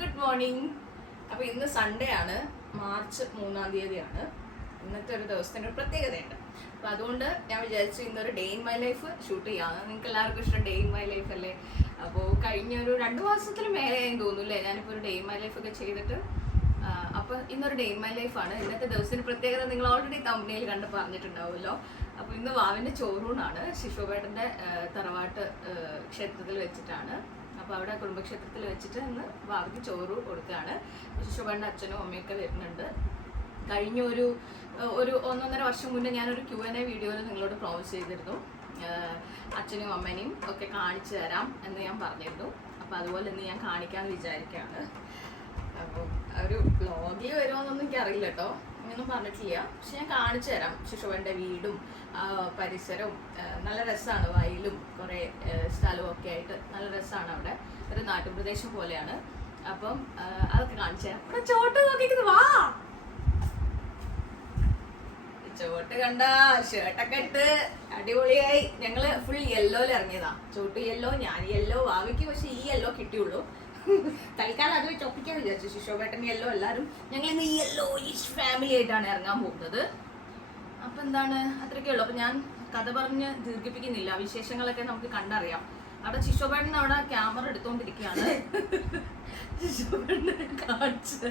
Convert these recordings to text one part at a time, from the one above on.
Good morning. അപ്പോൾ ഇന്ന് Sunday ആണ്, മാർച്ച് 3-ാം തീയതിയാണ്. ഇന്നത്തെ ഒരു ദിവസത്തിൻ്റെ ഒരു പ്രത്യേകതയുണ്ട്. അപ്പോൾ അതുകൊണ്ട് ഞാൻ വിചാരിച്ചു ഇന്നൊരു day in my life shoot ചെയ്യാമെന്ന്. നിങ്ങൾക്ക് എല്ലാവർക്കും ഇഷ്ടം ഡേ ഇൻ മൈ ലൈഫ് അല്ലേ? അപ്പോൾ കഴിഞ്ഞ ഒരു 2 മാസത്തിന് മേലെയായി തോന്നുന്നു അല്ലേ ഞാനിപ്പോൾ ഒരു ഡേ ഇൻ മൈ ലൈഫ് ഒക്കെ ചെയ്തിട്ട്. അപ്പോൾ ഇന്നൊരു ഡേ ഇൻ മൈ ലൈഫാണ്. ഇന്നത്തെ ദിവസത്തിന് പ്രത്യേകത നിങ്ങൾ ഓൾറെഡി തമ്പനയിൽ കണ്ട് പറഞ്ഞിട്ടുണ്ടാവുമല്ലോ. അപ്പോൾ ഇന്ന് വാവിൻ്റെ ചോറൂണാണ്. ശിശുവേട്ടൻ്റെ തറവാട്ട് ക്ഷേത്രത്തിൽ വെച്ചിട്ടാണ്. അപ്പോൾ അവിടെ കുടുംബക്ഷേത്രത്തിൽ വെച്ചിട്ട് ഇന്ന് വാവിക്ക് ചോറ് കൊടുക്കുകയാണ്. ശിശുവേട്ടൻ്റെ അച്ഛനും അമ്മയൊക്കെ വരുന്നുണ്ട്. കഴിഞ്ഞ ഒരു 1.5 വർഷം മുന്നേ ഞാനൊരു Q&A വീഡിയോയിൽ നിങ്ങളോട് പ്രോമിസ് ചെയ്തിരുന്നു, അച്ഛനും അമ്മേനെയും ഒക്കെ കാണിച്ചു തരാം എന്ന് ഞാൻ പറഞ്ഞിരുന്നു. അപ്പോൾ അതുപോലെ ഇന്ന് ഞാൻ കാണിക്കാമെന്ന് വിചാരിക്കുകയാണ്. അപ്പോൾ ഒരു വ്ളോഗിൽ വരുമോയെന്നൊന്നും എനിക്കറിയില്ല കേട്ടോ, അങ്ങനെയൊന്നും പറഞ്ഞിട്ടില്ല. പക്ഷെ ഞാൻ കാണിച്ചു തരാം ശിശുവേട്ടൻ്റെ വീടും പരിസരവും. നല്ല രസമാണ്, വയലും കുറേ സ്ഥലവും ഒക്കെ ആയിട്ട് നല്ല രസമാണ്. അവിടെ ഒരു നാട്ടുപ്രദേശം പോലെയാണ്. അപ്പം അതൊക്കെ കാണിച്ചു തരാം. ഇവിടെ ചോട്ട് നോക്കിക്കുന്നത്, വാ ചോട്ട് കണ്ട ഷർട്ടൊക്കെ ഇട്ട് അടിപൊളിയായി. ഞങ്ങള് ഫുൾ യെല്ലോയിൽ ഇറങ്ങിയതാ. ചോട്ട് യെല്ലോ, ഞാൻ യെല്ലോ, വാവിക്ക് പക്ഷെ ഈ യെല്ലോ കിട്ടിയുള്ളൂ. തൽക്കാലം അത് വെച്ച് ഒപ്പിക്കാൻ വിചാരിച്ചു. ശിശുവേട്ടൻ യെല്ലോ, എല്ലാവരും ഞങ്ങൾ ഇന്ന് യെല്ലോ ഈച്ച് ഫാമിലി ആയിട്ടാണ് ഇറങ്ങാൻ പോകുന്നത്. അപ്പൊ എന്താണ്, അത്രയൊക്കെ ഉള്ളു. അപ്പൊ ഞാൻ കഥ പറഞ്ഞ് ദീർഘിപ്പിക്കുന്നില്ല, വിശേഷങ്ങളൊക്കെ നമുക്ക് കണ്ടറിയാം. അവിടെ ശിശുവേട്ടൻ അവിടെ ക്യാമറ എടുത്തോണ്ടിരിക്കുകയാണ്. ശിശുവേട്ടനെ കാണിച്ച്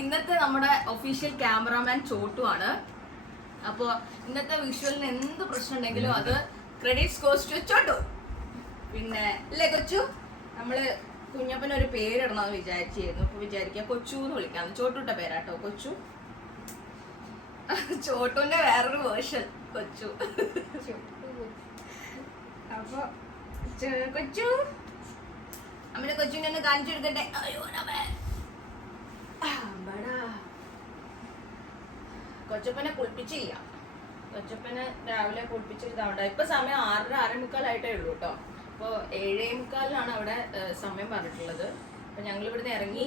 ഇന്നത്തെ നമ്മുടെ ഒഫീഷ്യൽ ക്യാമറാമാൻ ചോട്ടുമാണ്. അപ്പോൾ ഇന്നത്തെ വിഷ്വലിന് എന്ത് പ്രശ്നം ഉണ്ടെങ്കിലും അത് ക്രെഡിറ്റ്സ് ഗോസ് ടു ചോട്ടു. പിന്നെ അല്ലേ കൊച്ചു, നമ്മള് കുഞ്ഞപ്പനൊരു പേരിടണമെന്ന് വിചാരിച്ചിരുന്നു. ഇപ്പൊ വിചാരിക്കുക കൊച്ചു എന്ന് വിളിക്കാന്ന്. ചോട്ടുവിന്റെ പേരാട്ടോ കൊച്ചു. ചോട്ടുവിന്റെ വേറൊരു വേർഷൻ കൊച്ചു. അപ്പൊ കൊച്ചു, അമ്മയുടെ കൊച്ചുവിനെ ഒന്ന് കാണിച്ചു കൊടുക്കട്ടെ. അയ്യോ കൊച്ചപ്പനെ കുളിപ്പിച്ചില്ല. കൊച്ചപ്പനെ രാവിലെ കുളിപ്പിച്ചിരുന്നവിടെ. ഇപ്പൊ സമയം 6:45 ഉള്ളൂ കേട്ടോ. അപ്പോൾ 7:45 അവിടെ സമയം പറഞ്ഞിട്ടുള്ളത്. അപ്പം ഞങ്ങൾ ഇവിടുന്ന് ഇറങ്ങി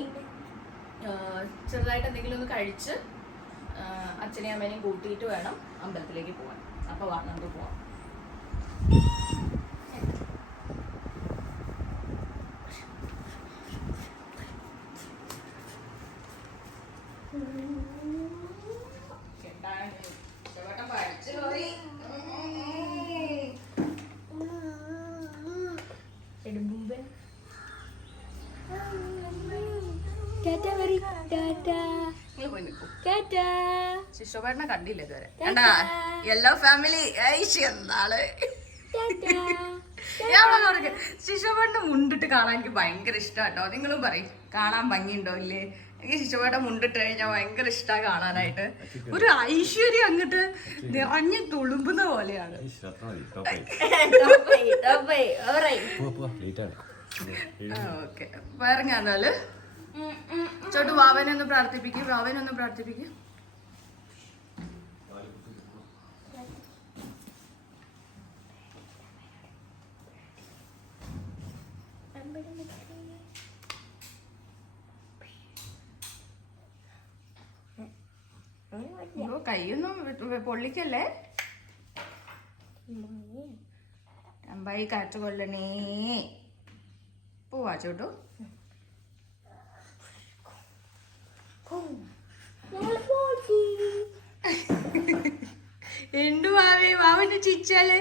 ചെറുതായിട്ട് എന്തെങ്കിലും ഒന്ന് കഴിച്ച് അച്ഛനെയും അമ്മേനെയും കൂട്ടിയിട്ട് വേണം അമ്പലത്തിലേക്ക് പോകാൻ. അപ്പോൾ വാ നമുക്ക് പോവാം. ശിശുവേട്ടനെ കണ്ടില്ല ഇതുവരെ. കണ്ടാ യെല്ലോ ഫാമിലി എന്താണ് ശിശുവേട്ടനെ മുണ്ടിട്ട് കാണാൻ എനിക്ക് ഭയങ്കര ഇഷ്ടാട്ടോ. നിങ്ങളും പറയും കാണാൻ ഭംഗിയുണ്ടോ ഇല്ലേ? എനിക്ക് ശിശുവേട്ടൻ മുണ്ടിട്ട് കഴിഞ്ഞാൽ ഭയങ്കര ഇഷ്ടമാണ് കാണാനായിട്ട്. ഒരു ഐശ്വര്യം അങ്ങോട്ട് നിറഞ്ഞു തുളുമ്പുന്ന പോലെയാണ്. ഓക്കെ, ഇറങ്ങാന്നാല് ചോട്ടു വാവനെ ഒന്ന് പ്രാർത്ഥിപ്പിക്കും. വാവനെ ഒന്ന് പ്രാർത്ഥിപ്പിക്കും. കൈയൊന്നും പൊള്ളിക്കല്ലേ അമ്പായി, കാറ്റ് കൊല്ലണേ. പോവാ ചോട്ടു. എന്തു വാവേ, വാവന് ചിരിച്ചാല്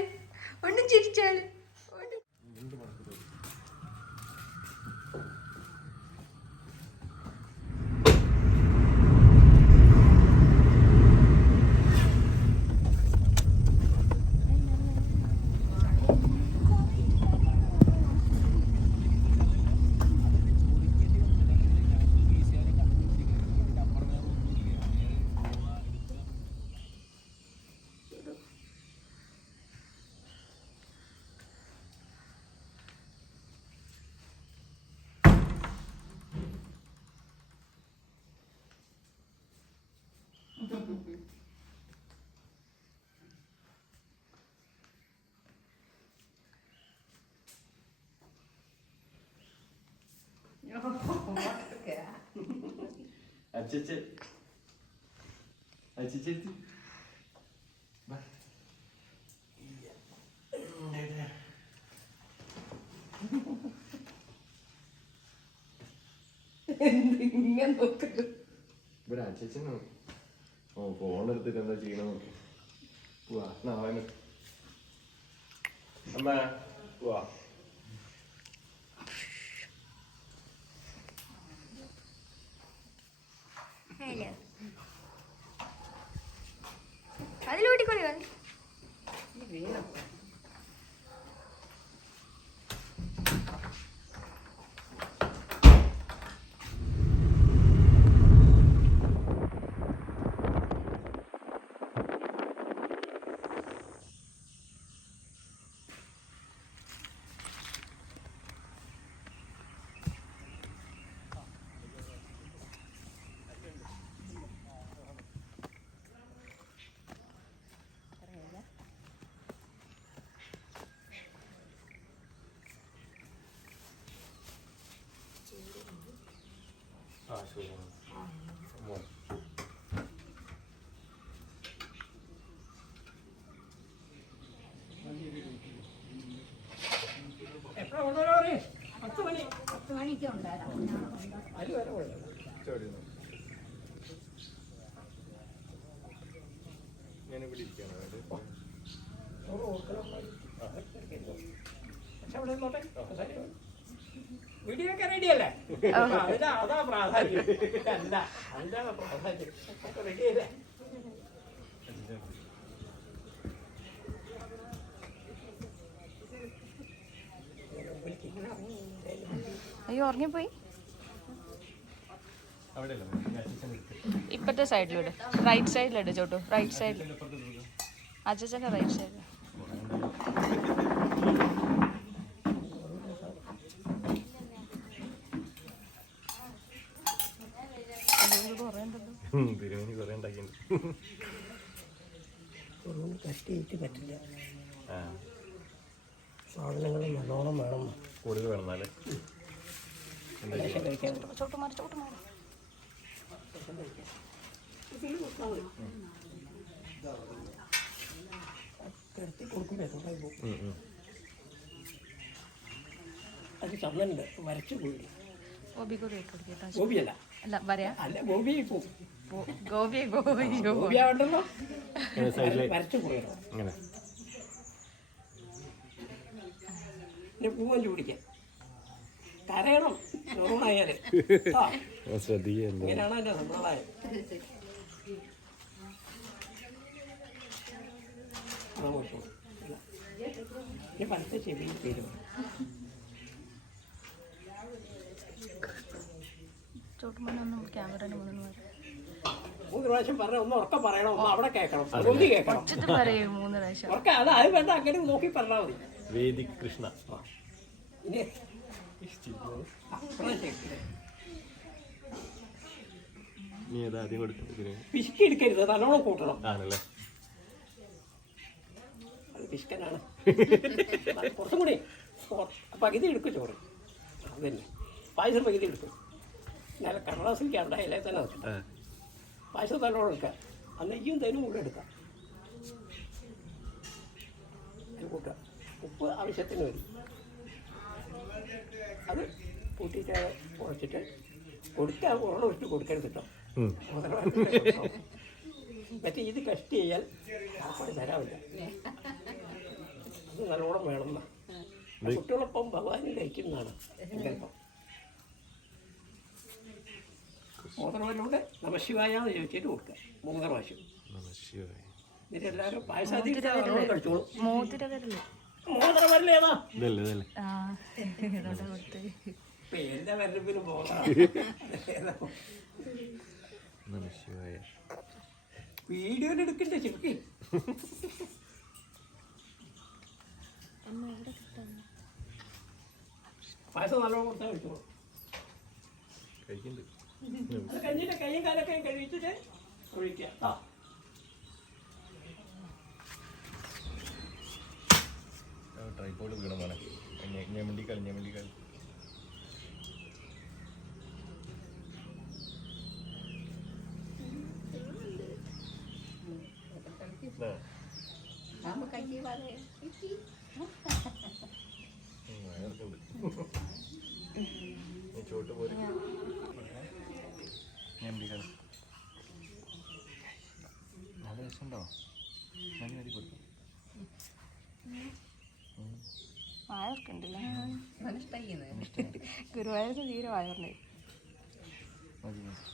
ഒന്നും ചിരിച്ചാല്. ഇങ്ങനെ നോക്കുന്നു. ഇവിടെ അച്ഛനോ ഓ ഫോൺ എടുത്തിട്ട് എന്താ ചെയ്യണം നോക്കി പോവാ നാളെ അമ്മ പോവാ. അതിലൂട്ടിക്കൊള്ളി ആ ശരി ഞാനിവിടെ ഇരിക്കാണ് വീഡിയോ ഒക്കെ റെഡിയല്ലേ? അതാ പ്രാധാന്യം. അല്ല അല്ലാതെ പ്രാധാന്യം റെഡിയല്ലേ? അയ്യോ ഉറങ്ങിപ്പോയി. അവിടെ ഇപ്പത്തെ സൈഡിലിട്, റൈറ്റ് സൈഡിലിട് ചോട്ടു, റൈറ്റ് സൈഡിൽ അച്ഛൻ്റെ റൈറ്റ് സൈഡിൽ. ബിരിയാണി കുറെ ഉണ്ടാക്കിയിട്ടുണ്ട്. കഷ്ടിയിട്ട് പറ്റില്ല, സാധനങ്ങൾ നല്ലോണം വേണം, കൂടുതൽ വേണം എന്നാലേ കഴിക്കാൻ. ചോട്ടു മാറി, ചോട്ടു മാറി. കിടത്തി കൊടുക്കൂലേ തൊണ്ടായി പോകും. അത് ചമ്മലുണ്ട് വരച്ചു പോയി. ഗോപിയല്ല അല്ല പറയാ അല്ല ഗോപിയായി പോകും. ഗോപി ആവണ്ടല്ലോ, വരച്ചു പോയോ. പിന്നെ പൂവൻ ചൂടിക്കാൻ കരയണം ചോറുണ്ടായാല്. ഇങ്ങനെയാണ് എൻ്റെ സമ്പ്രദായം. ഇനി പലത്തെ ചെവിയിൽ പേരും ക്യാമറ 3 പ്രാവശ്യം പറഞ്ഞ ഒന്ന് ഉറക്കം പറയണം, ഒന്ന് അവിടെ കേൾക്കണം, ഗോപി കേൾക്കണം. 3 പ്രാവശ്യം ഉറക്കം അത് വേണ്ട, അങ്ങനെ നോക്കി പറഞ്ഞാൽ മതി. വേദി കൃഷ്ണ ഇനി നീ ഏതാ ആദ്യം കൊടുക്കുന്നത്? പിശുക്കി എടുക്കരുത്, നല്ലോണം കൂട്ടണം. ആണല്ലേ, അത് പിശുക്കനാണ്. കുറച്ചും കൂടി പകുതി എടുക്കും ചോറ്. അത് തന്നെ പായസം പകുതി എടുക്കും. നല്ല കടലാസിലേക്കാണ്ട ഇല തന്നെ വെച്ചു പായസം നല്ലോണം എടുക്കാം. നെയ്യും തേനും കൂടെ എടുക്കാം. അത് കൂട്ടുക. ഉപ്പ് ആവശ്യത്തിന് വരും. അത് കൂട്ടിയിട്ട് കുഴച്ചിട്ട് കൊടുക്കാൻ ഉള്ള ഒഴിച്ച് കൊടുക്കരുത് കേട്ടോ. മറ്റേ ഇത് കഷ്ടി ചെയ്യാൻ സാപ്പാട് തരാമില്ല. അത് നല്ലോണം വേണം. കുട്ടികളൊപ്പം ഭഗവാനും കഴിക്കുന്നതാണ് ചിലപ്പം. മോതിരവല്ലോണ്ട് നമശിവായെന്ന് ചോദിച്ചിട്ട് കൊടുക്കുക 3 പ്രാവശ്യം. എന്നിട്ട് എല്ലാവരും പായസാധികം കഴിച്ചോളൂ. മോതിരവല്ല ഏതാ പേരിന്റെ വരപ്പിന് മോതിരം. വീഡിയോ എടുക്കണ്ടേ ചെറുക്കി. പായസം നല്ലോണം കൊടുത്താൽ കഴിച്ചോളൂ. അത് കഴിഞ്ഞിട്ട് കയ്യും കാലൊക്കെ കഴിച്ചിട്ട് ഒഴിക്കുക. ട്രൈപോഡ് വീണ പോലെ ഞെമണ്ടിക്കാൽ ചോട്ട് പോലെ ഉണ്ടോ? മതി മതി കൊടുത്തു. വാഴൊക്കെ ഉണ്ടല്ലേ. ഗുരുവായൂർക്ക് തീരെ വാഴണ്ടേ. മതി മതി.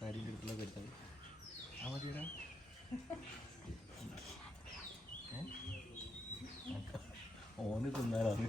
കാര്യൻ്റെ അടുത്തുള്ളതൊക്കെ എടുത്താൽ ആ മതിയടാ. ഓന് തിന്നാലാണ്.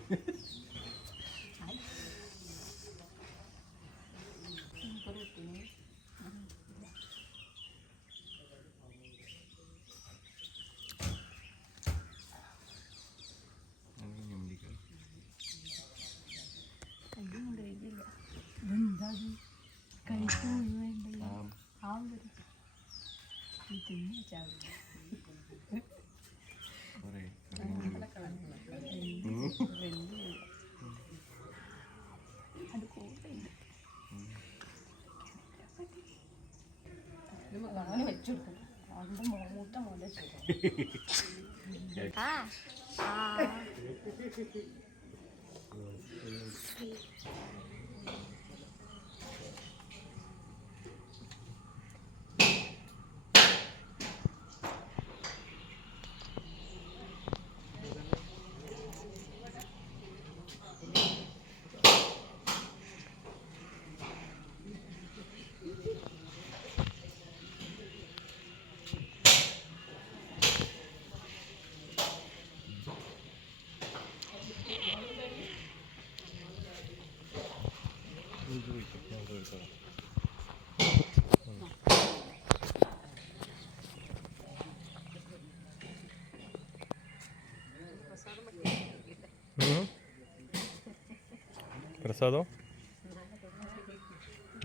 പ്രസാദോ?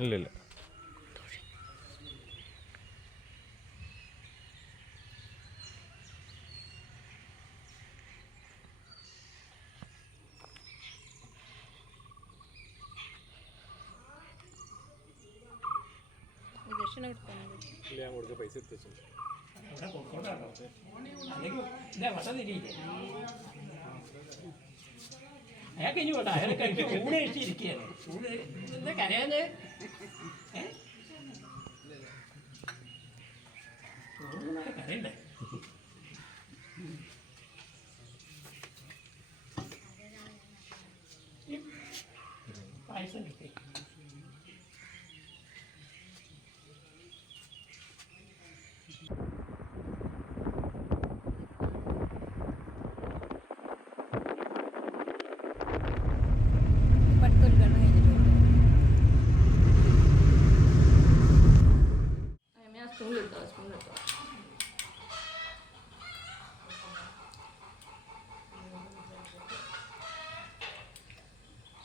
ഇല്ലില്ല. ഞാൻ കൊടുത്ത പൈസ എടുത്തു. അയാൾക്ക് ഇനി വേണ്ട, അയാൾ കഴിച്ച് ഊണ് കഴിച്ചിരിക്കുകയാണ്. ഊണ് എന്താ കരയാന്ന്? കരയണ്ടേ? പായസം കിട്ടി.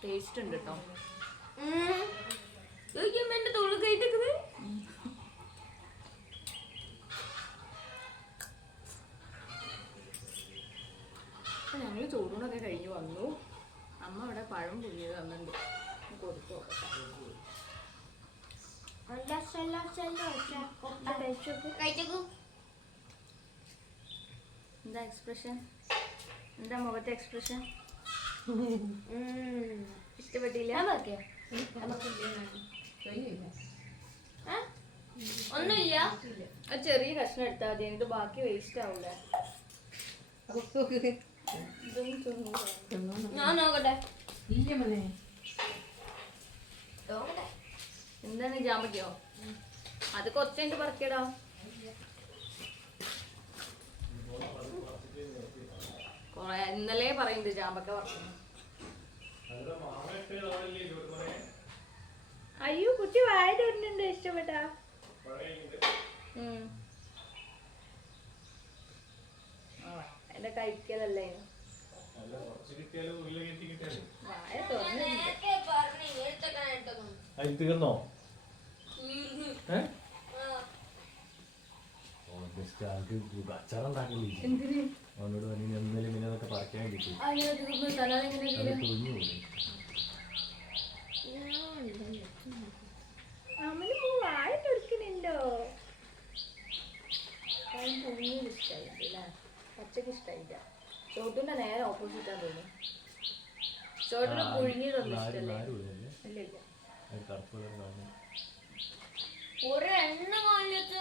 ടേസ്റ്റ് ഉണ്ട് കേട്ടോ. എന്റെ തോള് കൈട്ടേക്കുന്നത് ഞങ്ങൾ ചോറൂണൊക്കെ കഴിഞ്ഞ് വന്നു. അമ്മ ഇവിടെ പഴം പുഴിയത് തന്നിട്ടുണ്ട്, കൊടുത്തു എന്താ എക്സ്പ്രഷൻ? എന്താ മുഖത്തെ എക്സ്പ്രഷൻ? ഇഷ്ടപ്പെട്ടില്ല? ഒന്നുമില്ല. ചെറിയ കഷ്ണം എടുത്താൽ മതി, എന്നിട്ട് ബാക്കി വേസ്റ്റ് ആവൂല. ഞാൻ നോക്കട്ടെ. എന്താണ് ജാമ്പയ്ക്കോ? അത് കൊച്ചെങ്കിൽ പറിക്കടാ. ഇന്നലെ പറയുന്നത് ജാമ്പക്ക പറിക്കണം. അയ്യോ കുട്ടി വായ തോന്നുന്നുണ്ട്. ഇഷ്ടപ്പെട്ടാ? എന്റെ കഴിക്കലല്ലേ വായ തോന്നുന്നുണ്ട്. തീർന്നോ? എന്തിന് അവനോട് ഇന്നലെ മിന്നതൊക്കെ പറിക്കാൻ വേണ്ടിട്ട് അമ്മന് വായ തുറക്കുന്നുണ്ടോ? പുഴുങ്ങിയത് ഇഷ്ടായില്ല, പച്ചക്ക് ഇഷ്ടായില്ല. ചോട്ടിന്റെ നേരെ ഓപ്പോസിറ്റാ തോന്നുന്നു. ചോട്ടിന് പുഴുങ്ങിയതൊന്നും ഇഷ്ടല്ലേ? ഇല്ല ഇല്ല. കറുപ്പ് ഒരു എണ്ണ കാണിച്ച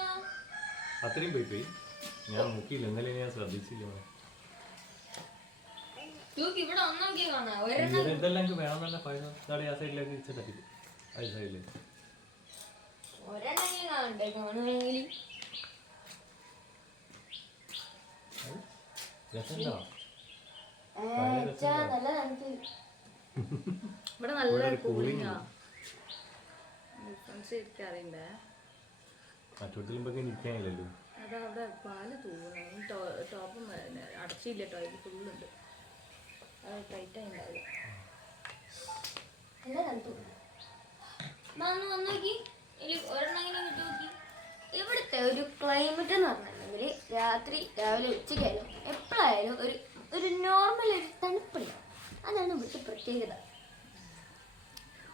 അത്രയും പോയി ഞാൻ നോക്കിയില്ല, ഇന്നലെ ഞാൻ ശ്രദ്ധിച്ചില്ല. ഇവിടെ ഒന്നോക്കി കാണാം. ഇതെല്ലാം എനിക്ക് വേണം തന്നെ പൈസ ആ സൈഡിലേക്ക് വെച്ചിട്ട് ആ സൈഡിലേക്ക് ഒരെണ്ണെങ്കിലും കാണണ്ടേ? കാണുമെങ്കിൽ രസമുണ്ടോ? നല്ല തണുപ്പ്. ഇവിടെ നല്ല കൂളിംഗാ. ഡിഫറൻസ് എനിക്കറിയണ്ടേ. മറ്റോടത്തിലുമ്പോ നിൽക്കാനില്ലല്ലോ. അതാ അവിടെ പാല് തൂങ്ങണം. ടോപ്പ് അടച്ചില്ല കേട്ടോ, അതിൽ ഫുള്ളുണ്ട്. അത് ടൈറ്റായി ഉണ്ടാവില്ല. നല്ല തണുപ്പ്. വന്നോക്കി ഒരെണ്ണെങ്കിലും കിട്ടി നോക്കി. ഇവിടുത്തെ ഒരു ക്ലൈമറ്റ് എന്ന് പറഞ്ഞിട്ടുണ്ടെങ്കിൽ രാത്രി രാവിലെ ഉച്ചയ്ക്കായാലും എപ്പോഴായാലും ഒരു നോർമൽ ഒരു തണുപ്പുണ്ടാവും. അതാണ് ഇവിടുത്തെ പ്രത്യേകത.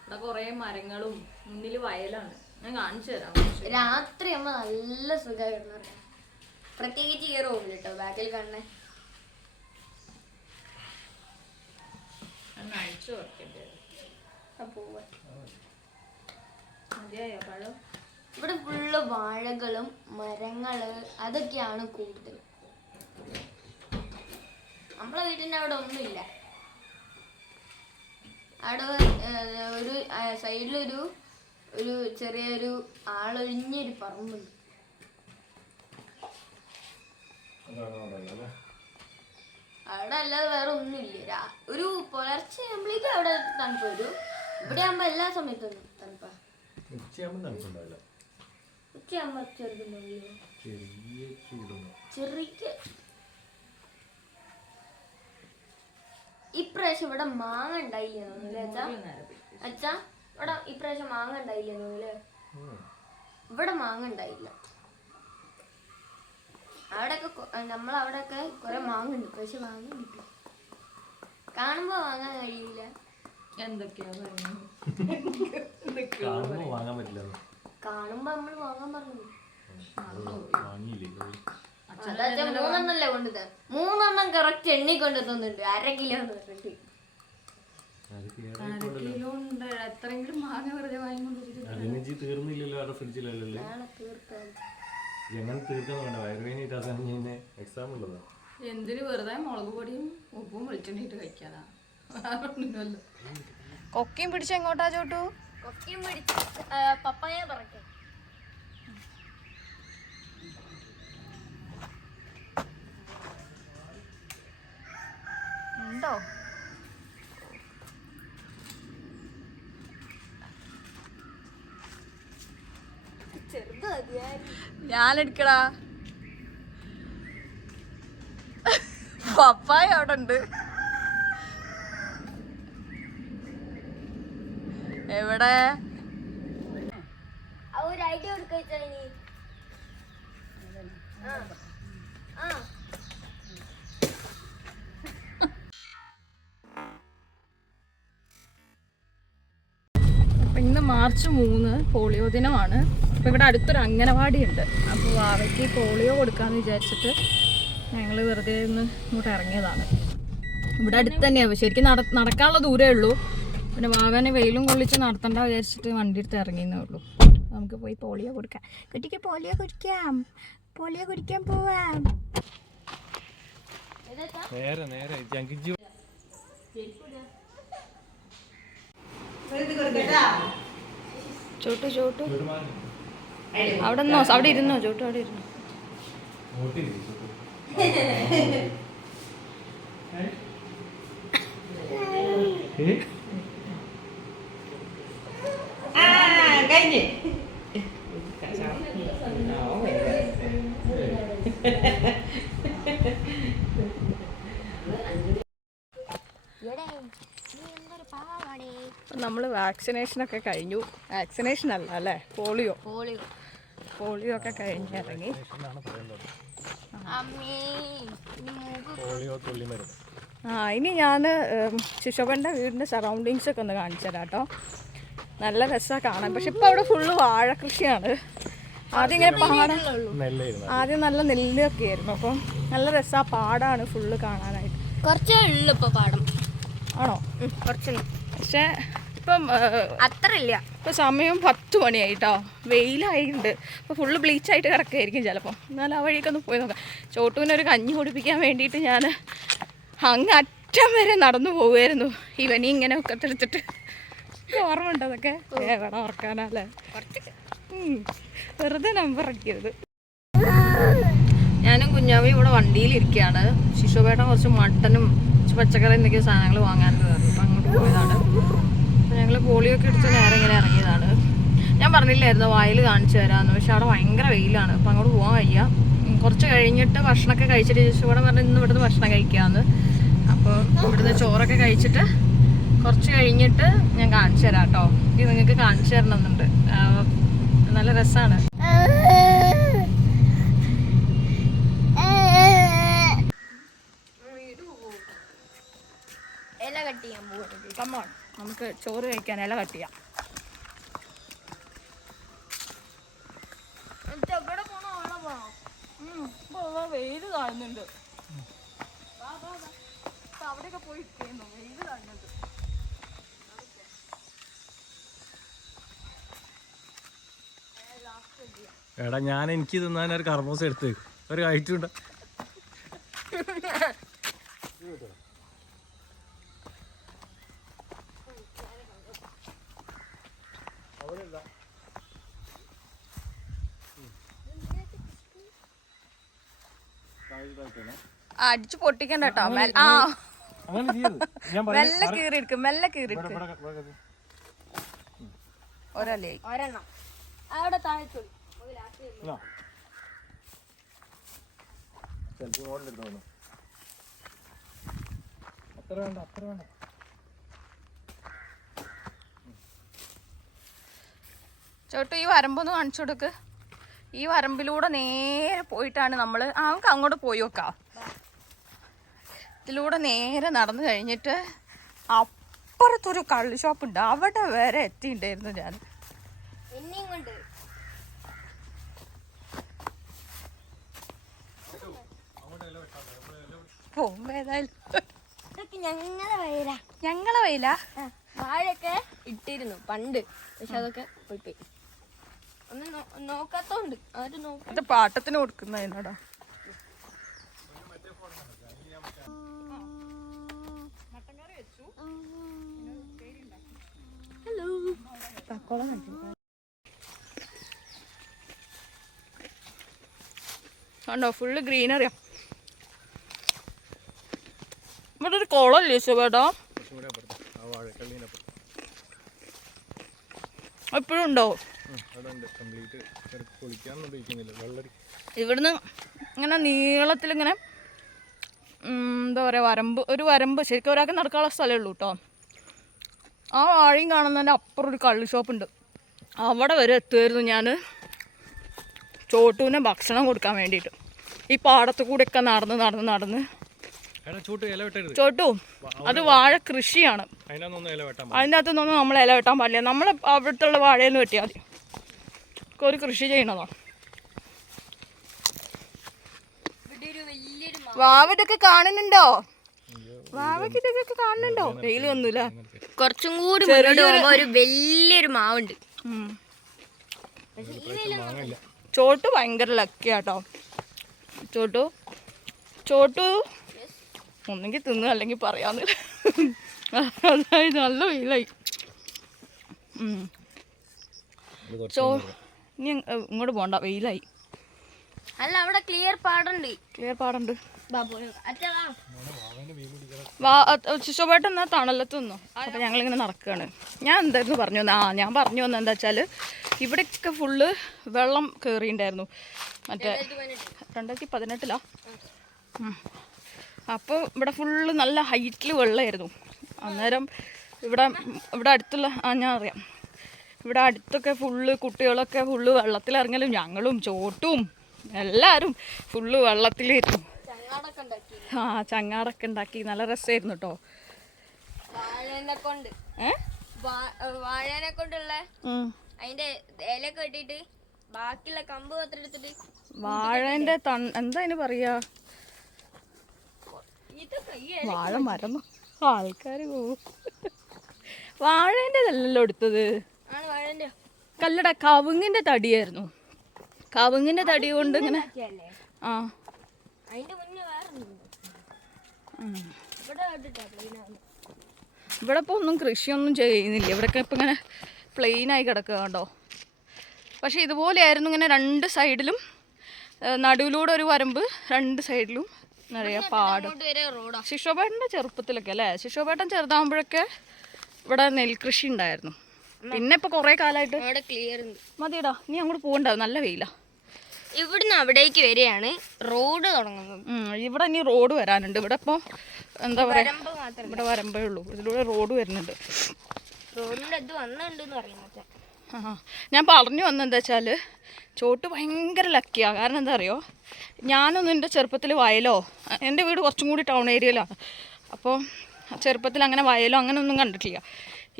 ഇവിടെ കുറേ മരങ്ങളും മുന്നിൽ വയലാണ്. ഞാൻ കാണിച്ചു തരാം. രാത്രി അമ്മ നല്ല സുഖമായിരുന്നു പറയാം. പ്രത്യേകിച്ച് ഈ റൂമിൽ കേട്ടോ, ബാക്കിൽ കാണണേ. അഴിച്ചു വെക്കേണ്ടി പോവാ. മതിയായോ പഴം? ഇവിടെ ഫുള്ള് വാഴകളും മരങ്ങള് അതൊക്കെയാണ് കൂടുതൽ. നമ്മളെ വീട്ടിൻ്റെ അവിടെ ഒന്നുമില്ല. അവിടെ ഒരു സൈഡിലൊരു ചെറിയൊരു ആളൊഴിഞ്ഞൊരു പറമ്പുണ്ട്. അവിടെ അല്ലാതെ വേറെ ഒന്നുമില്ല. ഒരു പുലർച്ചെ ആകുമ്പോഴേക്കും അവിടെ തണുപ്പ് വരും. ഇവിടെ ആകുമ്പോ എല്ലാ സമയത്തും തണുപ്പാ. ഉച്ചയാകുമ്പോൾ തണുപ്പുണ്ടാവില്ല, ഉച്ചയാകുമ്പോ ചെറുതുണ്ടാവില്ല, ചെറിയ ചൂടുണ്ട്. ചെറിയ. ഇപ്രാവശ്യം ഇവിടെ മാങ്ങ ഉണ്ടായില്ലേ തോന്നുന്നില്ലേ അച്ഛാ? അച്ഛാ ഇവിടെ ഇപ്രാവശ്യം മാങ്ങ ഉണ്ടായില്ലേ തോന്നുന്നില്ലേ? ഇവിടെ മാങ്ങ ഉണ്ടായില്ല. അവിടെയൊക്കെ നമ്മളവിടെയൊക്കെ കുറെ മാങ്ങ ഉണ്ട്, പക്ഷെ മാങ്ങ കിട്ടി. കാണുമ്പോ വാങ്ങാൻ കഴിയില്ല. എന്തൊക്കെയാ പറയുന്നത്? കാണുമ്പോ വാങ്ങാൻ പറ്റില്ല. കാണുമ്പോ നമ്മൾ വാങ്ങാൻ പറഞ്ഞു. വാങ്ങിയില്ലേ? അതാ 3 കൊണ്ടുതരാം. 3 കറക്റ്റ് എണ്ണി കൊണ്ടു തന്നിട്ടുണ്ട്. 1/2 കിലോ പറഞ്ഞിട്ട്. കിലോ ഉണ്ട്. എത്രയെങ്കിലും മാങ്ങ വെറുതെ വാങ്ങിക്കൊണ്ടിരിക്കും. അതിന് തീർന്നില്ലല്ലോ അവിടെ ഫ്രിഡ്ജിലല്ലോ. നാളെ തീർക്കാം. എങ്ങനെ തീർക്കാൻ വേണ്ട, വയറുവേദനയായിട്ട് അവസാനം ഞാൻ എക്സാം ഉള്ളതാ. എന്തിന് വെറുതെ മുളക് പൊടിയും ഉപ്പും വെളിച്ചെണ്ണയിട്ട് കഴിക്കാനാ? വേറൊന്നുമല്ലോ. കൊക്കയും പിടിച്ച എങ്ങോട്ടാ ചോട്ടു? കൊക്കയും പിടിച്ച് പപ്പായ പറക്കെ. ഉണ്ടോ? ഞാനെടുക്കടാ. പപ്പായ അവിടെ ഉണ്ട്. എവിടെ? ഒരു ഐഡിയ കൊടുക്കാ. അപ്പം ഇന്ന് മാർച്ച് 3 പോളിയോ ദിനമാണ്. അപ്പോൾ ഇവിടെ അടുത്തൊരു അംഗനവാടി ഉണ്ട്. അപ്പോൾ വാവയ്ക്ക് പോളിയോ കൊടുക്കാമെന്ന് വിചാരിച്ചിട്ട് ഞങ്ങൾ വെറുതെ ഒന്ന് ഇങ്ങോട്ട് ഇറങ്ങിയതാണ്. ഇവിടെ അടുത്ത് തന്നെയാണ്, ശരിക്കും നടക്കാനുള്ള ദൂരമേ ഉള്ളൂ. പിന്നെ വാവനെ വെയിലും കൊള്ളിച്ച് നടത്തണ്ട വിചാരിച്ചിട്ട് വണ്ടി എടുത്ത് ഇറങ്ങിയെന്നേ ഉള്ളൂ. നമുക്ക് പോയി പോളിയോ കൊടുക്കാം. കുട്ടിക്ക് പോളിയോ കുടിക്കാം, പോളിയോ കുടിക്കാൻ പോവാം. നേരെ നേരെ ജങ്കിജു ചോട്ടു ചോട്ടു അവിടെ നിന്നോ, അവിടെ ഇരുന്നോ ചോട്ടു, അവിടെ ഇരുന്നോ. കഴിഞ്ഞ് നമ്മൾ വാക്സിനേഷനൊക്കെ കഴിഞ്ഞു. വാക്സിനേഷൻ അല്ല അല്ലേ, പോളിയോ ഒക്കെ കഴിഞ്ഞ് ഇറങ്ങി. ഇനി ഞാൻ ശിശോഭൻ്റെ വീടിൻ്റെ സറൗണ്ടിങ്സ് ഒക്കെ ഒന്ന് കാണിച്ചു തരാം കേട്ടോ. നല്ല രസമാണ് കാണാൻ. പക്ഷെ ഇപ്പം അവിടെ ഫുള്ള് വാഴ കൃഷിയാണ്. ആദ്യം ഇങ്ങനെ പാടം, ആദ്യം നല്ല നെല്ലൊക്കെ ആയിരുന്നു. അപ്പം നല്ല രസമാണ്, പാടാണ് ഫുള്ള് കാണാനായിട്ട്. കുറച്ചേ ഉള്ളു ഇപ്പൊ പാടം. ആണോ? കുറച്ചുള്ളൂ, പക്ഷേ ഇപ്പം അത്ര ഇല്ല. ഇപ്പോൾ സമയം 10 മണിയായിട്ടോ, വെയിലായിട്ടുണ്ട്. അപ്പോൾ ഫുള്ള് ബ്ലീച്ചായിട്ട് കിടക്കുകയായിരിക്കും ചിലപ്പോൾ. എന്നാലും ആ വഴിയൊക്കെ ഒന്ന് പോയി നോക്കാം. ചോട്ടുവിനൊരു കഞ്ഞി കുടിപ്പിക്കാൻ വേണ്ടിയിട്ട് ഞാൻ അങ്ങ് അറ്റം വരെ നടന്നു പോവുമായിരുന്നു. ഇവനി ഇങ്ങനെ ഒക്കത്തെടുത്തിട്ട്. ഓർമ്മ ഉണ്ടോ അതൊക്കെ? എവിടെ ഓർക്കാനല്ലേ, വെറുതെ നമ്പർ അടിക്കരുത്. ഞാനും കുഞ്ഞാവും ഇവിടെ വണ്ടിയിലിരിക്കുകയാണ്. ശിശുപേട്ടൻ കുറച്ച് മട്ടനും പച്ചക്കറി എന്തൊക്കെയോ സാധനങ്ങൾ വാങ്ങാനുണ്ട്. അപ്പം അങ്ങോട്ട് പോയതാണ്. അപ്പം ഞങ്ങൾ പോളിയൊക്കെ എടുത്ത് നേരെ ഇങ്ങനെ ഇറങ്ങിയതാണ്. ഞാൻ പറഞ്ഞില്ലായിരുന്നു വയൽ കാണിച്ചു തരാമെന്ന്. പക്ഷെ അവിടെ ഭയങ്കര വെയിലാണ്. അപ്പം അങ്ങോട്ട് പോകാൻ വയ്യ. കുറച്ച് കഴിഞ്ഞിട്ട് ഭക്ഷണമൊക്കെ കഴിച്ചിട്ട് ശിശുപേട്ടൻ പറഞ്ഞ് ഇന്ന് ഇവിടുന്ന് ഭക്ഷണം കഴിക്കാമെന്ന്. അപ്പോൾ ഇവിടുന്ന് ചോറൊക്കെ കഴിച്ചിട്ട് കുറച്ച് കഴിഞ്ഞിട്ട് ഞാൻ കാണിച്ചു തരാം കേട്ടോ. ഇത് നിങ്ങൾക്ക് കാണിച്ചു തരണമെന്നുണ്ട്. നല്ല രസമാണ്. ഇല കട്ട് ചെയ്യാൻ പോകുന്നത്. കമ്മോൺ, നമുക്ക് ചോറ് കഴിക്കാൻ ഇല കട്ട് ചെയ്യാം. വെയില് കാണുന്നുണ്ട്. അവിടെയൊക്കെ പോയി ഇരിക്കുന്നു. വെയില് കാണുന്നുണ്ട്. എടാ ഞാൻ എനിക്ക് തിന്നാൻ ഒരു കർമ്മൂസ എടുത്ത് ഒരു കഴിച്ചുണ്ട. അടിച്ചു പൊട്ടിക്കണ്ട കേട്ടോ. മെല്ലെ കീറിയെടുക്കും, മെല്ലെ കീറിയെടുക്കും. ഒരല്ലേ ഒരെണ്ണം അവിടെ താഴെ അത്ര വേണ്ട, അത്ര വേണ്ട. ചോട്ടു ഈ വരമ്പൊന്ന് കാണിച്ചു കൊടുക്ക്. ഈ വരമ്പിലൂടെ നേരെ പോയിട്ടാണ് നമ്മൾ നമുക്ക് അങ്ങോട്ട് പോയി നോക്കാം. ഇതിലൂടെ നേരെ നടന്നു കഴിഞ്ഞിട്ട് അപ്പുറത്തൊരു കള്ള് ഷോപ്പുണ്ട്, അവിടെ വരെ എത്തിയിട്ടുണ്ടായിരുന്നു ഞാൻ. എന്നെയും കൊണ്ട് പോകുമ്പോ ഏതായാലും ഇതൊക്കെ ഞങ്ങളെ വയലാ. ഞങ്ങളെ വയില വാഴയൊക്കെ ഇട്ടിരുന്നു പണ്ട്, പക്ഷെ അതൊക്കെ പോയി പോയി. ഒന്ന് നോക്കാത്തോണ്ട് അവര് നോക്കും. അത് പാട്ടത്തിന് കൊടുക്കുന്നതിനോടാ. ഹലോ കണ്ടോ, ഫുള്ള് ഗ്രീനറിയാ. ഇവിടെ ഒരു കുളമല്ലേ ശിവേട്ടാ? എപ്പോഴും ഉണ്ടോ? ഇവിടുന്ന് ഇങ്ങനെ നീളത്തിലിങ്ങനെ എന്താ പറയുക, ഒരു വരമ്പ് ശരിക്കും ഒരാൾക്ക് നടക്കാനുള്ള സ്ഥലമേ ഉള്ളൂ കേട്ടോ. ആ വാഴയും കാണുന്നതിൻ്റെ അപ്പുറം ഒരു കള്ള് ഷോപ്പുണ്ട്, അവിടെ വരെ എത്തുമായിരുന്നു ഞാൻ ചോട്ടുവിനെ ഭക്ഷണം കൊടുക്കാൻ വേണ്ടിയിട്ട്. ഈ പാടത്ത് കൂടെയൊക്കെ നടന്ന് ചോട്ടു, അത് വാഴ കൃഷിയാണ്. അതിനകത്തുനിന്നൊന്നും നമ്മൾ ഇല വെട്ടാൻ പാടില്ല. നമ്മൾ അവിടുത്തെ വാഴയെന്ന് വെട്ടിയാൽ മതി. ഒരു കൃഷി ചെയ്യണതാ. വാവതൊക്കെ കാണുന്നുണ്ടോ? വാവയ്ക്ക് ഇതൊക്കെ കാണുന്നുണ്ടോ? വെയിൽ വന്നില്ല. കുറച്ചും കൂടി ഒരു വലിയൊരു മാവുണ്ട്. ചോട്ടു ഭയങ്കര ലക്കിയാട്ടോ. ചോട്ടു ഒന്നെങ്കിൽ തിന്നു അല്ലെങ്കിൽ പറയാന്ന്. അതായത് നല്ല വെയിലായി. ഇനി ഇങ്ങോട്ട് പോണ്ട, വെയിലായി. അല്ല അവിടെ ക്ലിയർ പാടുണ്ട്. ശിശുപേട്ടൻ എന്നാ തണലത്ത് നിന്നു. അപ്പം ഞങ്ങളിങ്ങനെ നടക്കുകയാണ്. ഞാൻ എന്തായിരുന്നു പറഞ്ഞു ഞാൻ പറഞ്ഞു വന്നത് എന്താ വെച്ചാൽ ഇവിടെയൊക്കെ ഫുള്ള് വെള്ളം കയറിയിട്ടുണ്ടായിരുന്നു. മറ്റേ 2018 അപ്പോൾ ഇവിടെ ഫുള്ള് നല്ല ഹൈറ്റിൽ വെള്ളമായിരുന്നു. അന്നേരം ഇവിടെ അടുത്തുള്ള ഞാൻ അറിയാം, ഇവിടെ അടുത്തൊക്കെ ഫുള്ള് കുട്ടികളൊക്കെ ഫുള്ള് വെള്ളത്തിലിറങ്ങലും ഞങ്ങളും ചോട്ടും എല്ലാവരും ഫുള്ള് വെള്ളത്തിലായിരുന്നു. ചങ്ങാടൊക്കെ ഉണ്ടാക്കി നല്ല രസമായിരുന്നു കേട്ടോ. വാഴേനെ കൊണ്ടുള്ള അതിന്റെ ഇല കെട്ടിട്ട് ബാക്കിയുള്ള കമ്പ് കത്തെടുത്തിട്ട് വാഴേന്റെ എന്താ അതിന് പറയാ, വാഴ മരം ആൾക്കാര് പോവും. വാഴേൻ്റെതല്ലല്ലോ എടുത്തത്. കല്ലട കവുങ്ങിന്റെ തടിയായിരുന്നു. കവുങ്ങിന്റെ തടി കൊണ്ട് ഇങ്ങനെ ആ അതിന്റെ മുന്നേ വേറെ ഇവിടെ ഇപ്പോൾ ഒന്നും കൃഷിയൊന്നും ചെയ്യുന്നില്ല. ഇവിടെയൊക്കെ ഇപ്പം ഇങ്ങനെ പ്ലെയിനായി കിടക്കുക കണ്ടോ. പക്ഷെ ഇതുപോലെയായിരുന്നു ഇങ്ങനെ രണ്ട് സൈഡിലും നടുവിലൂടെ ഒരു വരമ്പ്, രണ്ട് സൈഡിലും നിറയെ പാട്. ശിശോപേട്ടൻ്റെ ചെറുപ്പത്തിലൊക്കെ അല്ലേ, ശിശോപേട്ടൻ ചെറുതാകുമ്പോഴൊക്കെ ഇവിടെ നെൽകൃഷി ഉണ്ടായിരുന്നു. പിന്നെ ഇപ്പൊ കൊറേ കാലമായിട്ട് മതിയടാ, നീ അങ്ങോട്ട് പോകണ്ടാവും, നല്ല വെയിലാ. ഇവിടുന്ന് അവിടേക്ക് വരികയാണ് റോഡ് തുടങ്ങുന്നത്. ഇവിടെ ഇനി റോഡ് വരാനുണ്ട്. ഇവിടെ ഇപ്പോൾ എന്താ പറയാ, ഇവിടെ വരമ്പേ ഉള്ളൂ, ഇതിലൂടെ റോഡ് വരുന്നുണ്ട്. റോഡിന്റെ ഇത് വന്നിട്ടുണ്ടെന്ന് പറയുന്നത്. ഞാൻ പറഞ്ഞു വന്നെന്താ വെച്ചാൽ ചോട്ട് ഭയങ്കര ലക്കിയാണ്. കാരണം എന്താ അറിയോ, ഞാനൊന്നും എൻ്റെ ചെറുപ്പത്തിൽ വയലോ, എൻ്റെ വീട് കുറച്ചും കൂടി ടൗൺ ഏരിയയിലാണ്, അപ്പോൾ ചെറുപ്പത്തിൽ അങ്ങനെ വയലോ അങ്ങനെ ഒന്നും കണ്ടിട്ടില്ല.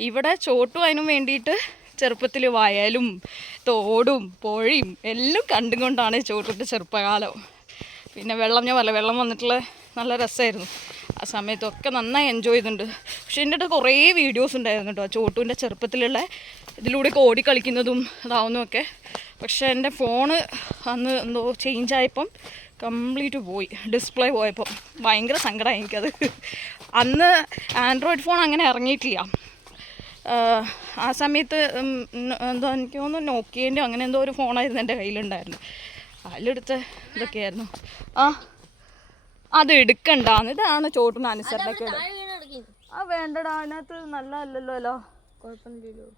ഇവിടെ ചോട്ടും അതിനും വേണ്ടിയിട്ട് ചെറുപ്പത്തിൽ വയലും തോടും പുഴയും എല്ലാം കണ്ടുകൊണ്ടാണ് ചോട്ടിൻ്റെ ചെറുപ്പകാലം. പിന്നെ വെള്ളം, ഞാൻ പറഞ്ഞില്ല, വെള്ളം വന്നിട്ടുള്ള നല്ല രസമായിരുന്നു. ആ സമയത്തൊക്കെ നന്നായി എൻജോയ് ചെയ്തിട്ടുണ്ട്. പക്ഷെ എൻ്റെ അടുത്ത് കുറേ വീഡിയോസ് ഉണ്ടായിരുന്നു കേട്ടോ, ചോട്ടുവിൻ്റെ ചെറുപ്പത്തിലുള്ള ഇതിലൂടെയൊക്കെ ഓടിക്കളിക്കുന്നതും ഇതാവുന്നതൊക്കെ. പക്ഷേ എൻ്റെ ഫോണ് അന്ന് എന്തോ ചേഞ്ച് ആയപ്പം കംപ്ലീറ്റ് പോയി, ഡിസ്പ്ലേ പോയപ്പം ഭയങ്കര സങ്കടമായി എനിക്കത്. അന്ന് ആൻഡ്രോയിഡ് ഫോൺ അങ്ങനെ ഇറങ്ങിയിട്ടില്ല. ആ സമയത്ത് എന്തോ എനിക്ക് തോന്നുന്നു നോക്കിയേൻ്റെ അങ്ങനെ എന്തോ ഒരു ഫോണായിരുന്നു എൻ്റെ കയ്യിലുണ്ടായിരുന്നു. അതിലെടുത്ത് ഇതൊക്കെയായിരുന്നു. അത് എടുക്കണ്ടാന്ന്, ഇതാണ് ചോട്ടിന് അനുസരണയൊക്കെ. ആ വേണ്ടടാ, അതിനകത്ത് നല്ലതല്ലല്ലോ അല്ലോ. കുഴപ്പമൊന്നുമില്ലല്ലോ.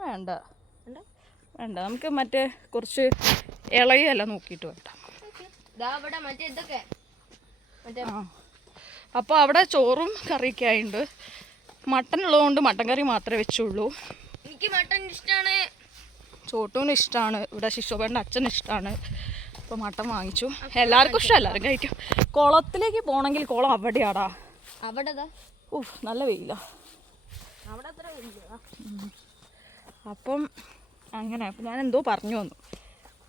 വേണ്ട വേണ്ട, നമുക്ക് മറ്റേ കുറച്ച് ഇളയല്ല നോക്കിയിട്ട് വേണ്ട. അപ്പോൾ അവിടെ ചോറും കറിയൊക്കെ ആയിട്ടുണ്ട്. മട്ടൻ ഉള്ളതുകൊണ്ട് മട്ടൻ കറി മാത്രമേ വെച്ചുള്ളൂ. എനിക്ക് മട്ടൻ ഇഷ്ടമാണ്, ചോട്ടൂന് ഇഷ്ടമാണ്, ഇവിടെ ശിശോപേട്ടൻ്റെ അച്ഛന് ഇഷ്ടമാണ്. അപ്പോൾ മട്ടൻ വാങ്ങിച്ചു. എല്ലാവർക്കും ഇഷ്ടം, എല്ലാവരും കഴിക്കും. കുളത്തിലേക്ക് പോകണമെങ്കിൽ കുളം അവിടെയാടാ. അവിടെ നല്ല വെയിലാ അവിടെ അത്ര വെയിലാ. അപ്പം അങ്ങനെ, അപ്പം ഞാൻ എന്തോ പറഞ്ഞു വന്നു.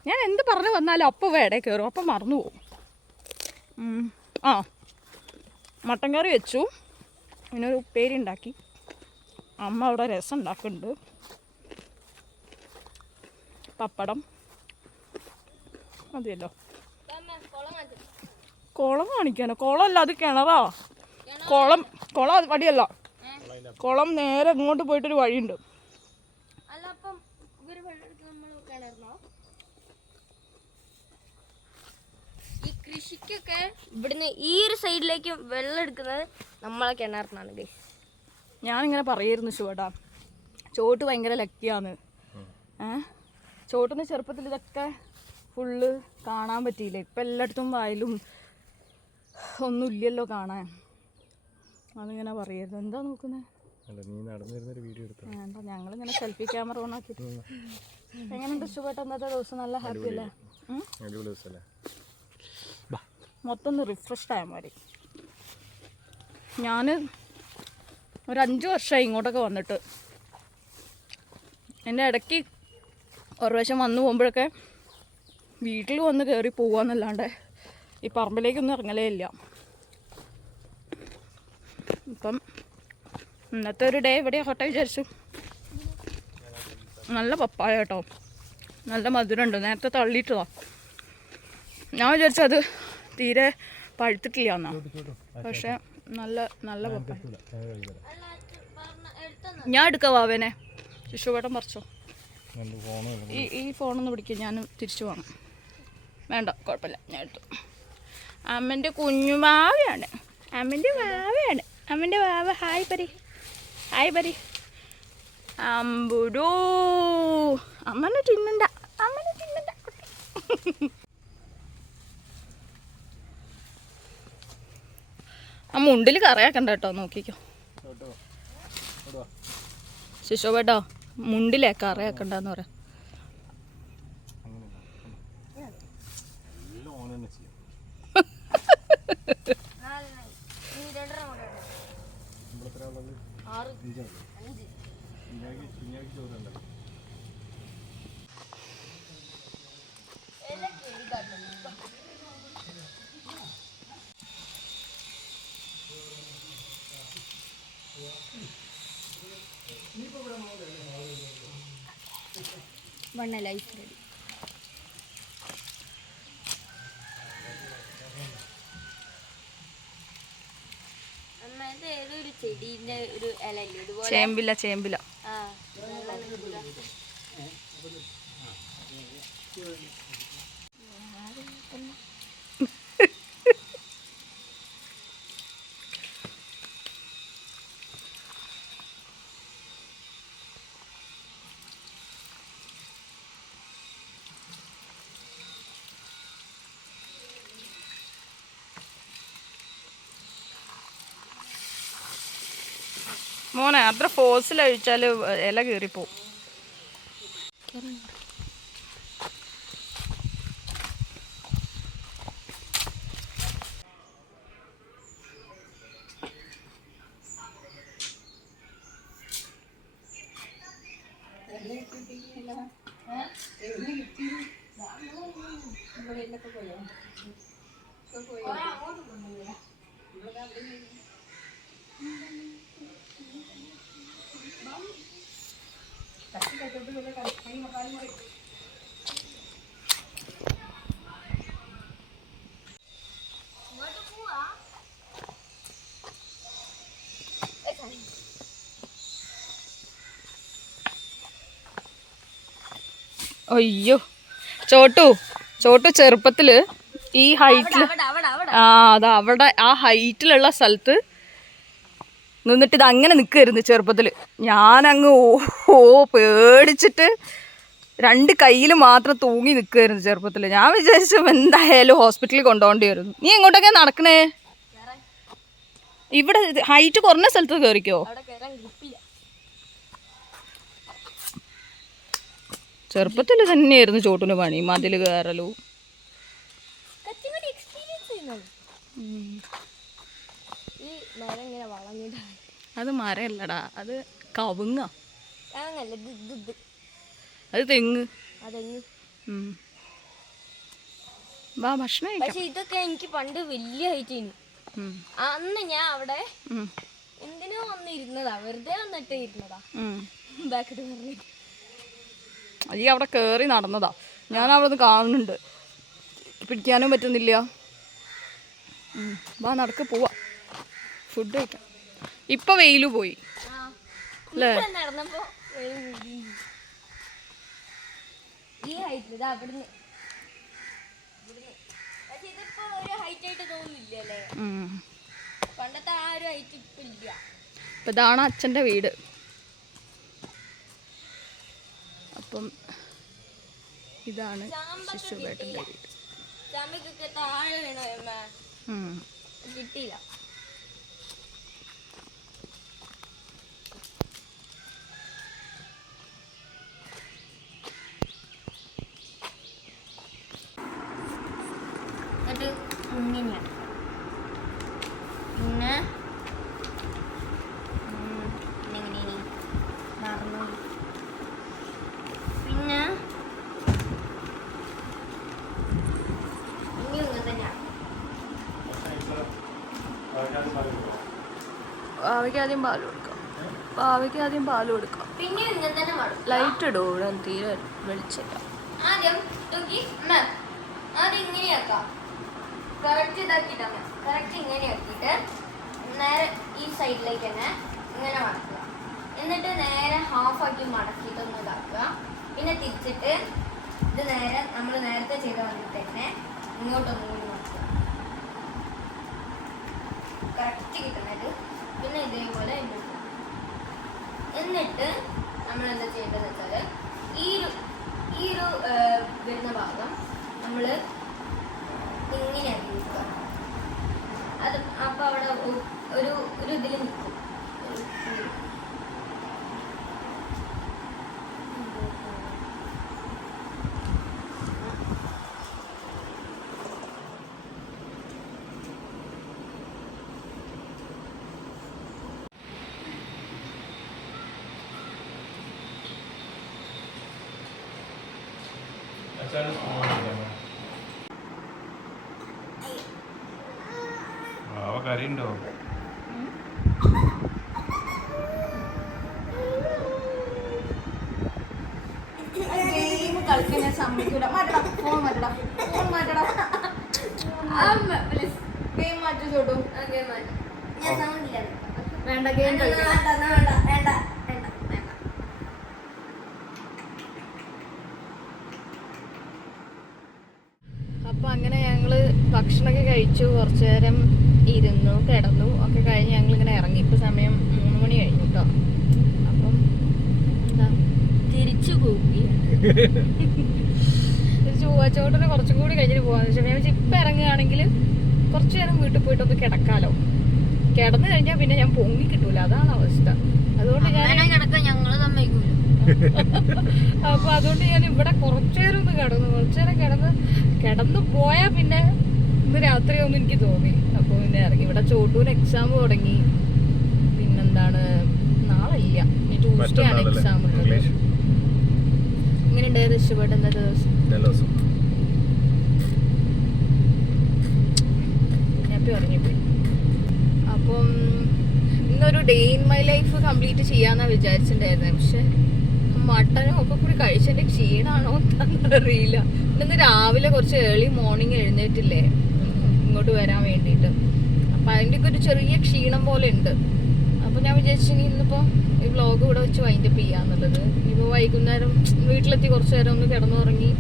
ഞാൻ എന്ത് പറഞ്ഞു വന്നാലും അപ്പം വേടേ കയറും, അപ്പം മറന്നു പോകും. മട്ടൻ കറി വെച്ചു, പിന്നെ ഒരു ഉപ്പേരി ഉണ്ടാക്കി. അമ്മ അവിടെ രസം ഉണ്ടാക്കുന്നുണ്ട്, പപ്പടം മതിയല്ലോ. കുളം കാണിക്കാനോ? കുളമല്ല, അത് കിണറാ. കുളം അത് വടിയല്ല, കുളം നേരെ ഇങ്ങോട്ട് പോയിട്ടൊരു വഴിയുണ്ട്. ഈ കൃഷിക്കൊക്കെ ഇവിടുന്ന് ഈ ഒരു സൈഡിലേക്ക് വെള്ളം എടുക്കുന്നത് നമ്മളെ കിണറിനാണ് ഗൈസ്. ഞാനിങ്ങനെ പറയായിരുന്നു ശിവടാ, ചോട്ട് ഭയങ്കര ലക്കിയാന്ന്. ചോട്ടിന് ചെറുപ്പത്തിൽ ഇതൊക്കെ ഫുള്ള് കാണാൻ പറ്റിയില്ല. ഇപ്പം എല്ലായിടത്തും വയലും ഒന്നുമില്ലല്ലോ കാണാൻ. അതിങ്ങനെ പറയായിരുന്നു. എന്താ നോക്കുന്നത്? വേണ്ട, ഞങ്ങളിങ്ങനെ സെൽഫി ക്യാമറ ഓൺ ആക്കിയിട്ട്. എങ്ങനെയുണ്ട് ശിവട്ട ഇന്നത്തെ ദിവസം? നല്ല ഹാപ്പി അല്ലേ? മൊത്തം ഒന്ന് റിഫ്രഷ്ഡ് ആയ മാതിരി. ഞാൻ ഒരു 5 വർഷമായി ഇങ്ങോട്ടൊക്കെ വന്നിട്ട്. എൻ്റെ ഇടയ്ക്ക് ഒരു പ്രാവശ്യം വന്നു പോകുമ്പോഴൊക്കെ വീട്ടിൽ വന്ന് കയറി പോവാന്നല്ലാണ്ട് ഈ പറമ്പിലേക്കൊന്നും ഇറങ്ങലേ ഇല്ല. ഇപ്പം ഇന്നത്തെ ഒരു ഡേ ഇവിടെ ആകട്ടെ വിചാരിച്ചു. നല്ല പപ്പായ കേട്ടോ, നല്ല മധുരമുണ്ട്. നേരത്തെ തള്ളിയിട്ടതാ. ഞാൻ വിചാരിച്ചത് തീരെ പഴുത്തിട്ടില്ല എന്നാ, പക്ഷെ നല്ല പപ്പായ. ഞാൻ എടുക്കാം വാവേനെ. ശിശുവേട്ടൻ പറിച്ചോ. ഈ ഫോണൊന്ന് പിടിക്കുക, ഞാൻ തിരിച്ചു വാങ്ങാം. വേണ്ട, കുഴപ്പമില്ല, ഞാൻ എടുത്തു. അമ്മൻ്റെ കുഞ്ഞുമാവയാണ്, അമ്മൻ്റെ വാവയാണ്. അമ്മൻ്റെ വാവ ഹായ് പരി, ഹായ് പരി. അമ്പുടൂ, അമ്മനെ തിന്നണ്ട, അമ്മനെ തിന്നണ്ട. ആ മുണ്ടിൽ കറിയാക്കണ്ട കേട്ടോ, നോക്കിക്കോ ശിശോബേട്ടോ, മുണ്ടിലേ കറിയാക്കണ്ടെന്ന് പറയാം. വണ്ണ ലൈഫ് റെഡി. അമ്മ ഇത് ഏതൊരു ചെടീന്റെ ഒരു ഇല ഇല്ലേ ഇതുപോലെ? ചേമ്പില. ആ മോനെ അത്ര ഫോഴ്സിൽ അഴിച്ചാൽ ഇല കീറിപ്പോവും. അയ്യോ ചോട്ടു ചെറുപ്പത്തില് ഈ ഹൈറ്റിൽ അവിടെ ആ ഹൈറ്റിലുള്ള സ്ഥലത്ത് നിന്നിട്ട് ഇത് അങ്ങനെ നിൽക്കുമായിരുന്നു ചെറുപ്പത്തില്. ഞാനങ്ങ് പേടിച്ചിട്ട് 2 കയ്യിൽ മാത്രം തൂങ്ങി നിൽക്കുമായിരുന്നു ചെറുപ്പത്തില്. ഞാൻ വിചാരിച്ചു എന്തായാലും ഹോസ്പിറ്റലിൽ കൊണ്ടുപോകേണ്ടി വരുന്നു. നീ എങ്ങോട്ടൊക്കെ നടക്കണേ? ഇവിടെ ഹൈറ്റ് കുറഞ്ഞ സ്ഥലത്ത് കയറിക്കോ. ചെറുപ്പത്തിൽ തന്നെയായിരുന്നു ചോട്ടിന് പണി, മതിൽ കയറലും. അത് മരല്ലടാ, അത് കവുങ്ങ, അത് തെങ്ങ്. വാ ഭക്ഷണം. പക്ഷെ ഇതൊക്കെ എനിക്ക് പണ്ട് വലിയ ഹൈറ്റ് ആയിരുന്നു. അന്ന് ഞാൻ അവിടെ എന്തിനോ വന്ന് ഇരുന്നതാ, വെറുതെ വന്നിട്ട് ഇരുന്നതാ. ബാക്കിട്ട് പറഞ്ഞു ഈ അവിടെ കയറി നടന്നതാ. ഞാൻ അവിടെ നിന്ന് കാണുന്നുണ്ട്, പിടിക്കാനും പറ്റുന്നില്ല. വാ നടക്ക് പോവാ, ഫുഡ് കഴിക്കാം. ഇപ്പൊ വെയില് പോയി അല്ലേ? നടന്നപ്പോ ഈ ഹൈറ്റിൽ അവിടുന്ന്. പക്ഷെ ഇതിപ്പോ ഒരു ഹൈറ്റ് ആയിട്ട് തോന്നുന്നില്ലല്ലേ? പണ്ടത്തെ ആ ഒരു ഹൈറ്റ് ഇപ്പൊ ഇല്ല. ഇപ്പൊ ഇതാണ് അച്ഛൻ്റെ വീട്. അപ്പം ഇതാണ് ശിശുവേട്ടൻ്റെ വീട്. ചാമ്പക്കൊക്കെ താഴെ വീണോ അമ്മ? കിട്ടിയില്ല. ഇങ്ങനെയാണ്. പിന്നെ ഇങ്ങനെ നടന്നു. പിന്നെ ഇനി ഇങ്ങനെ തന്നെയാണ്. പാവയ്ക്ക് ആദ്യം പാല് കൊടുക്കാം. പിന്നെ ഇങ്ങനെ തന്നെ മടുക്കും. ലൈറ്റ് ഇടൂ, തീരെ വെളിച്ചില്ല. ആദ്യം ഇങ്ങനെയാക്കാം. കറക്റ്റ് ഇതാക്കിയിട്ടാ കറക്റ്റ് ഇങ്ങനെ ആക്കിയിട്ട് നേരെ ഈ സൈഡിലേക്ക് തന്നെ ഇങ്ങനെ മടക്കുക. എന്നിട്ട് നേരെ ഹാഫാക്കി മടക്കിയിട്ടൊന്ന് ഇതാക്കുക. പിന്നെ തിരിച്ചിട്ട് ഇത് നേരെ നമ്മൾ നേരത്തെ ചെയ്ത വന്നിട്ട് തന്നെ ഇങ്ങോട്ടൊന്നും കൂടി മടക്കുക. കറക്റ്റ് കിട്ടുന്നത്. പിന്നെ ഇതേപോലെ എന്നിട്ട് നമ്മൾ എന്താ ചെയ്യേണ്ടതെന്ന് വെച്ചാൽ ഈ ഒരു വരുന്ന ഭാഗം നമ്മൾ ഇങ്ങനെയാക്കി വെക്കുക. അത് അപ്പോൾ അവിടെ ഒരു ഇതിൽ നിൽക്കും. കറിയുണ്ടോ? കളിക്കാൻ ഞാൻ സമ്മതിക്കൂല. മാറ്റടാ ഫോൺ, മാറ്റടാ ഫോൺ, മാറ്റടാ. ഗെയിം മാറ്റി ചോട്ടു. ഞാൻ സൗണ്ട് ഇല്ല. വേണ്ട ഗെയിം കളിക്കാം. വേണ്ട. അപ്പൊ അങ്ങനെ ഞങ്ങള് ഭക്ഷണമൊക്കെ കഴിച്ചു, കുറച്ചു നേരം ഇരുന്നു, കിടന്നു ഒക്കെ കഴിഞ്ഞ് ഞങ്ങൾ ഇങ്ങനെ ഇറങ്ങി. ഇപ്പൊ സമയം 3 മണി കഴിഞ്ഞു കേട്ടോ. അപ്പം എന്താ തിരിച്ചു പോവുകയാണ്. ചൊവ്വാച്ചോട്ടിന് കുറച്ചും കൂടി കഴിഞ്ഞിട്ട് പോകാന്ന് വെച്ചാൽ ഞാൻ ഇപ്പൊ ഇറങ്ങുകയാണെങ്കിൽ കുറച്ചു നേരം വീട്ടിൽ പോയിട്ടൊന്ന് കിടക്കാലോ. കിടന്നു കഴിഞ്ഞാൽ പിന്നെ ഞാൻ പൊങ്ങി കിട്ടൂല, അതാണ് അവസ്ഥ. അതുകൊണ്ട് ഞാൻ കിടക്കാൻ ഞങ്ങള് സമ്മതിക്കൂല. അപ്പൊ അതുകൊണ്ട് ഞാൻ ഇവിടെ കുറച്ചു നേരം ഒന്ന് കിടന്നു. കുറച്ചു നേരം കിടന്നു പോയാൽ പിന്നെ ഇന്ന് രാത്രിയൊന്നും എനിക്ക് തോന്നി. അപ്പോൾ പിന്നെ ഇറങ്ങി. ഇവിടെ ചോട്ടൂന് എക്സാം തുടങ്ങി. പിന്നെന്താണ്, നാളെ ഇല്ല, ട്യൂസ്ഡേ ആണ് എക്സാം ഉള്ളത്. ഇങ്ങനെ ഉണ്ടായത് ഇഷ്ടപ്പെടുന്ന ദിവസം പിന്നെ അപ്പം ഇറങ്ങിപ്പോയി. അപ്പം ഇന്നൊരു day in my life complete ചെയ്യാന്നാ വിചാരിച്ചിട്ടുണ്ടായിരുന്നത്. പക്ഷെ മട്ടനും ഒക്കെ കൂടി കഴിച്ചതിന്റെ ക്ഷീണാണോ എന്നറിയില്ല. ഇന്ന് രാവിലെ കുറച്ച് ഏർലി മോർണിംഗ് എഴുന്നേറ്റില്ലേ ഇങ്ങോട്ട് വരാൻ വേണ്ടിയിട്ട്. അപ്പൊ അതിൻ്റെ ഒക്കെ ഒരു ചെറിയ ക്ഷീണം പോലെ ഉണ്ട്. അപ്പൊ ഞാൻ വിചാരിച്ചു ഇന്നിപ്പോ ഈ വ്ളോഗ് ഇവിടെ വെച്ച് വൈൻഡപ്പ് ചെയ്യാന്നുള്ളത്. ഇനിയിപ്പോൾ വൈകുന്നേരം വീട്ടിലെത്തി കുറച്ചു നേരം ഒന്ന് കിടന്നുറങ്ങി,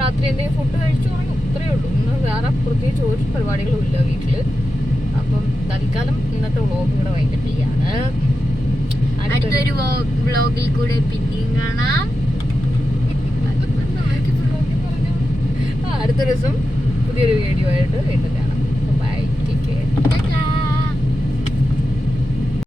രാത്രി എന്തെങ്കിലും ഫുഡ് കഴിച്ചു ഉറങ്ങും, ഇത്രയേ ഉള്ളൂ. ഇന്ന് വേറെ പ്രത്യേകിച്ച് ഒരു പരിപാടികളും ഇല്ല വീട്ടില്. അപ്പം തൽക്കാലം ഇന്നത്തെ വ്ളോഗ് ഇവിടെ വൈൻഡപ്പ് ചെയ്യാണ്. അടുത്തൊരു വ്ളോഗിൽ കൂടെ പിന്നെയും കാണാം. അടുത്ത ദിവസം പുതിയൊരു വീഡിയോ ആയിട്ട് വീണ്ടും കാണാം.